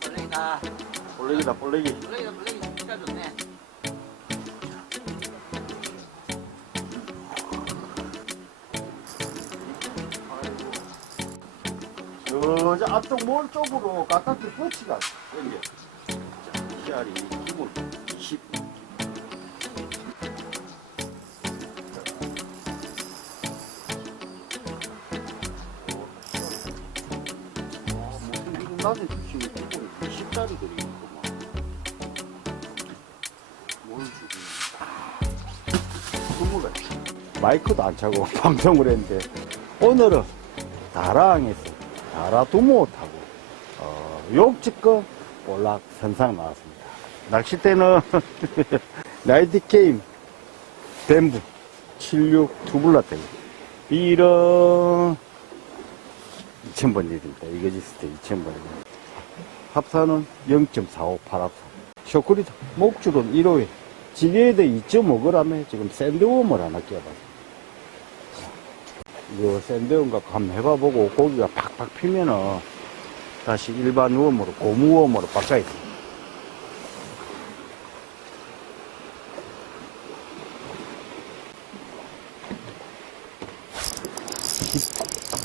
벌레이다. 볼레기다 볼레기 벌레이다, 벌레이. 진짜 좋네. 저 앞쪽 몰 쪽으로? 가깝게 터치가 자 CR이 기본. 20 무슨 지금 낮에 지금 기본이 10짜리들이 있구만 뭘 주고. 스물에 마이크도 안 차고 방송을 했는데 오늘은 다랑에서 다라 두모 타고 어, 욕지껏 볼락 선상 나왔습니다. 낚싯대는 나이트 게임 덴부 76 투블라떼 이런 2000번 일입니다. 이거지스테 2000번 합산은 0.45 8합산 쇼크리도 목줄은 1호에 지게에도 2.5g에 지금 샌드웜을 하나 끼워봤어요. 이거 샌드온과 한번 해봐보고 고기가 팍팍 피면은 다시 일반 우엄으로 고무우엄으로 바꿔야 돼.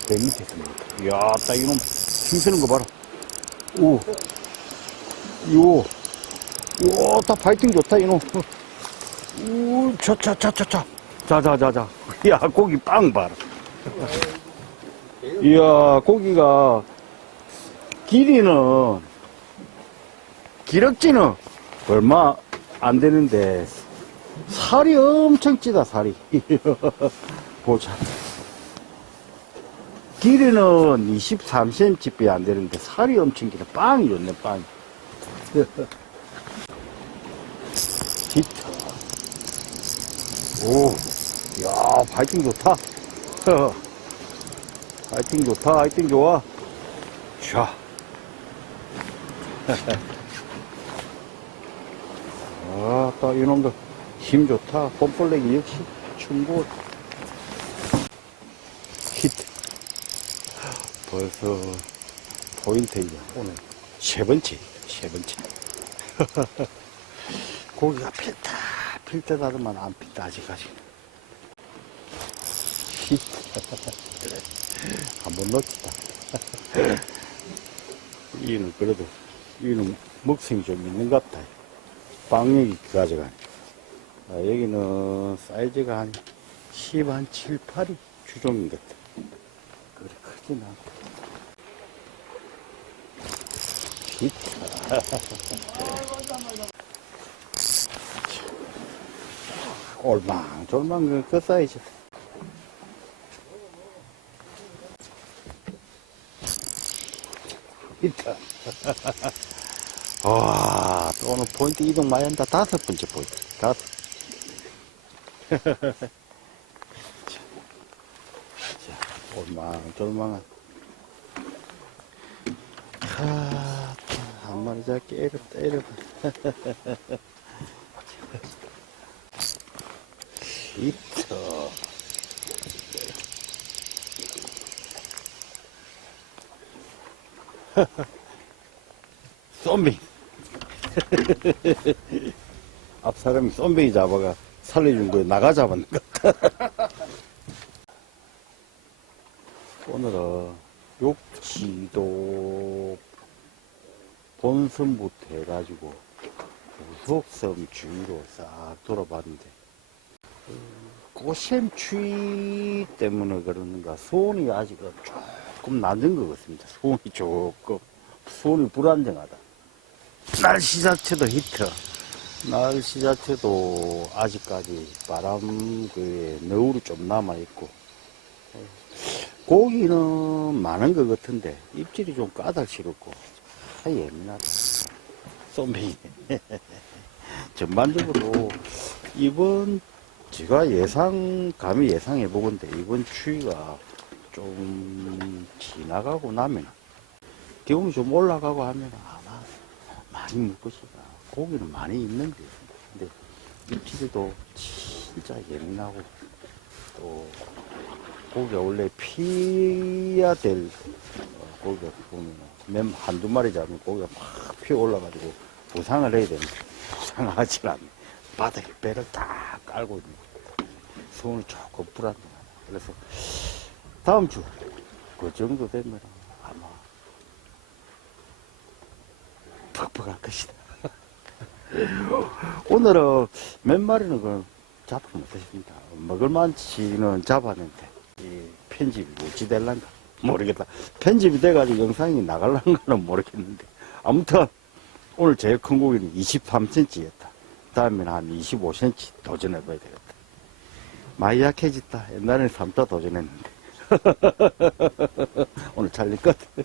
배 밑에 있습니다. 이야, 딱 이놈 힘쓰는 거 봐라. 오, 요, 요, 딱 파이팅 좋다, 이놈. 우, 차, 차, 차, 차, 차. 자, 자, 자, 자. 야, 고기 빵 봐라. 이야, 고기가, 길이는, 기럭지는 얼마 안 되는데, 살이 엄청 찌다, 살이. 보자. 길이는 23cm밖에 안 되는데, 살이 엄청 길어. 빵이 좋네, 빵이. 히트. 오, 야, 파이팅 좋다. 파이팅 좋다, 파이팅 좋아. 샤. 아, 딱 이놈들 힘 좋다. 폼플렉이 역시 충고. 히트. 벌써 포인트이야. 오늘 세 번째, 세 번째. 고기가 필다, 필다 하더만 안 필다, 아직까지. 한번 넣었다. 이는 그래도, 이는 먹성이 좀 있는 것 같다. 빵력이 가져가네. 아, 여기는 사이즈가 한 10, 한 7, 8이 주종인 것 같아. 그래, 크진 않고. 히트. 올망졸망 그 사이즈. 히트. 와, 또 오늘 포인트 이동 많이 한다. 다섯 번째 포인트. 다섯. 올망졸망한. 하, 한 마리 잡기 에렵다, 에렵다. 히트. 쏨뱅이. 앞 사람이 쏨뱅이 잡아가 살려준 거에 나가 잡았는 것. 오늘은 욕지도 본선부터 해가지고 구석섬 주위로 싹 돌아봤는데 꽃샘 추위 때문에 그러는가 수온이 아직 조금 낮은 것 같습니다. 수온이 조금 수온이 불안정하다. 날씨 자체도 히트. 날씨 자체도 아직까지 바람 그 너울이 좀 남아 있고 고기는 많은 것 같은데 입질이 좀 까다롭고 아 예민하다. 쏨뱅이. 전반적으로 이번 제가 예상, 감히 예상해 보건데, 이번 추위가 좀 지나가고 나면, 기온이 좀 올라가고 하면 아마 많이 것이다. 고기는 많이 있는데, 근데 입질도 진짜 예민하고, 또, 고기가 원래 피야 될 어, 고기가 보면 맨 한두 마리 잡으면 고기가 막 피어 올라가지고 부상을 해야 되는데 부상하지 않네. 바닥에 배를 딱 깔고 있는. 손을 조금 불안정하다. 그래서 다음 주 그 정도 되면 아마 퍽퍽할 것이다. 오늘은 몇 마리는 그 잡지 못했습니다. 먹을만치는 잡았는데 이 편집이 어찌 될란가 모르겠다. 편집이 돼가지고 영상이 나갈란가는 모르겠는데 아무튼 오늘 제일 큰 고기는 23cm였다. 다음에는 한 25cm 도전해봐야 되겠다. 많이 약해졌다. 옛날에는 3타 도전했는데 오늘 잘릴 것 같아.